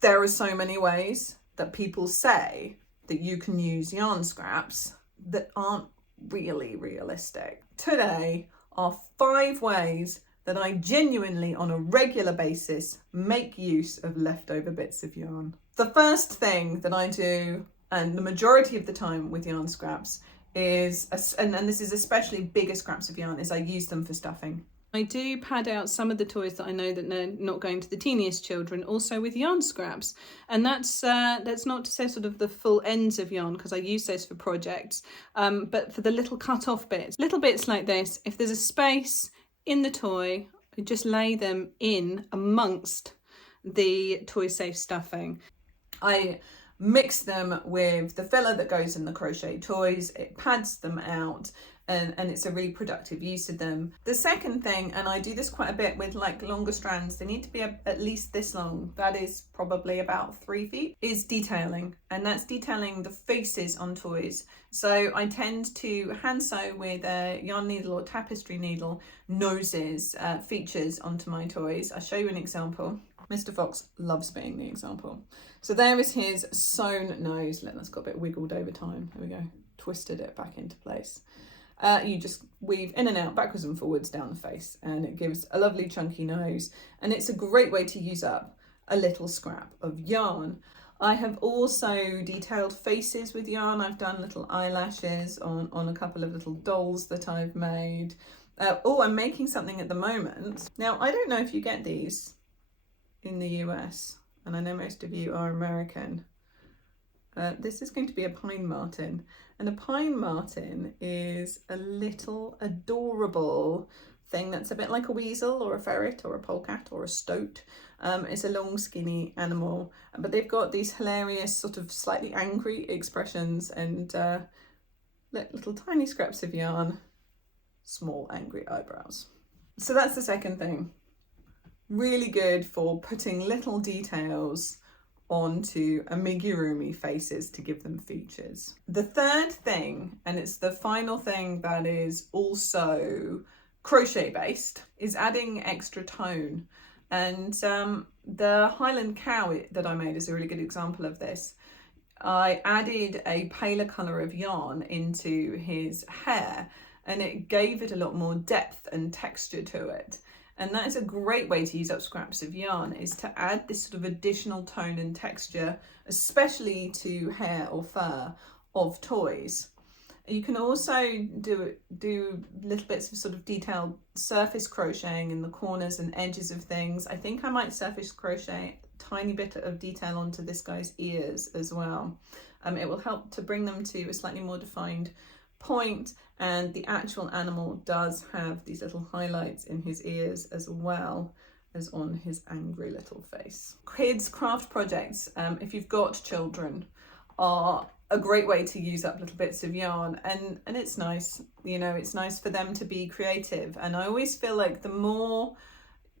There are so many ways that people say that you can use yarn scraps that aren't really realistic. Today are 5 ways that I genuinely, on a regular basis, make use of leftover bits of yarn. The first thing that I do, and the majority of the time with yarn scraps, is, and this is especially bigger scraps of yarn, is I use them for stuffing. I do pad out some of the toys that I know that they're not going to the teeniest children, also with yarn scraps. And that's not to say sort of the full ends of yarn, because I use those for projects, but for the little cut off bits. Little bits like this, if there's a space in the toy, I just lay them in amongst the toy safe stuffing. I mix them with the filler that goes in the crochet toys, it pads them out, and it's a really productive use of them. The second thing, and I do this quite a bit with like longer strands, they need to be at least this long, that is probably about 3 feet, is detailing, and that's detailing the faces on toys. So I tend to hand sew with a yarn needle or tapestry needle noses, features onto my toys. I'll show you an example. Mr. Fox loves being the example. So there is his sewn nose. That's got a bit wiggled over time. There we go. Twisted it back into place. You just weave in and out, backwards and forwards down the face, and it gives a lovely chunky nose. And it's a great way to use up a little scrap of yarn. I have also detailed faces with yarn. I've done little eyelashes on a couple of little dolls that I've made. I'm making something at the moment. Now, I don't know if you get these in the US, and I know most of you are American. This is going to be a pine marten, and a pine marten is a little adorable thing that's a bit like a weasel or a ferret or a polecat or a stoat. It's a long skinny animal, but they've got these hilarious sort of slightly angry expressions and little tiny scraps of yarn, small angry eyebrows. So that's the second thing. Really good for putting little details onto amigurumi faces to give them features. The third thing, and it's the final thing that is also crochet based, is adding extra tone. And the Highland cow that I made is a really good example of this. I added a paler colour of yarn into his hair, and it gave it a lot more depth and texture to it. And that is a great way to use up scraps of yarn, is to add this sort of additional tone and texture, especially to hair or fur of toys. You can also do little bits of sort of detailed surface crocheting in the corners and edges of things. I think I might surface crochet a tiny bit of detail onto this guy's ears as well. It will help to bring them to a slightly more defined point, and the actual animal does have these little highlights in his ears as well as on his angry little face. Kids craft projects, if you've got children, are a great way to use up little bits of yarn, and it's nice, you know, it's nice for them to be creative. And I always feel like the more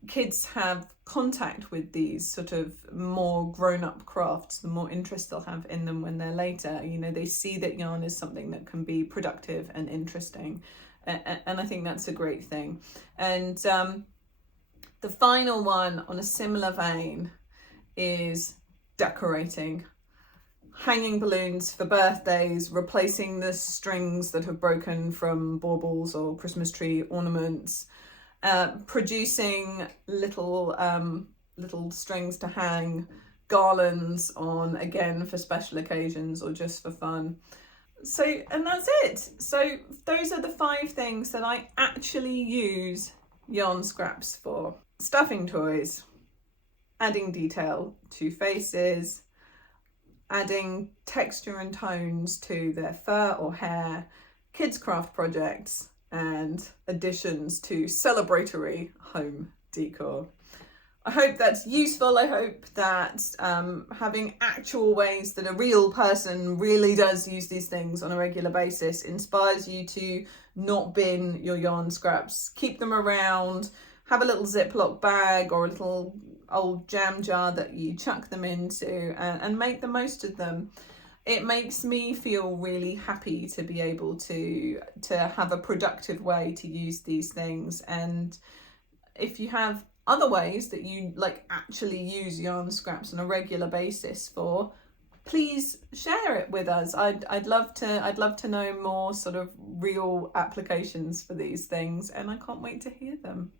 kids have contact with these sort of more grown-up crafts, the more interest they'll have in them when they're later. You know, they see that yarn is something that can be productive and interesting, and I think that's a great thing. And the final one on a similar vein is decorating. Hanging balloons for birthdays, replacing the strings that have broken from baubles or Christmas tree ornaments, producing little strings to hang garlands on, again for special occasions or just for fun. So, and that's it. So those are the 5 things that I actually use yarn scraps for: stuffing toys, adding detail to faces, adding texture and tones to their fur or hair, kids craft projects, and additions to celebratory home decor. I hope that's useful. I hope that having actual ways that a real person really does use these things on a regular basis inspires you to not bin your yarn scraps. Keep them around, have a little Ziploc bag or a little old jam jar that you chuck them into, and make the most of them. It makes me feel really happy to be able to have a productive way to use these things. And if you have other ways that you like actually use yarn scraps on a regular basis for, please share it with us. I'd love to know more sort of real applications for these things, and I can't wait to hear them.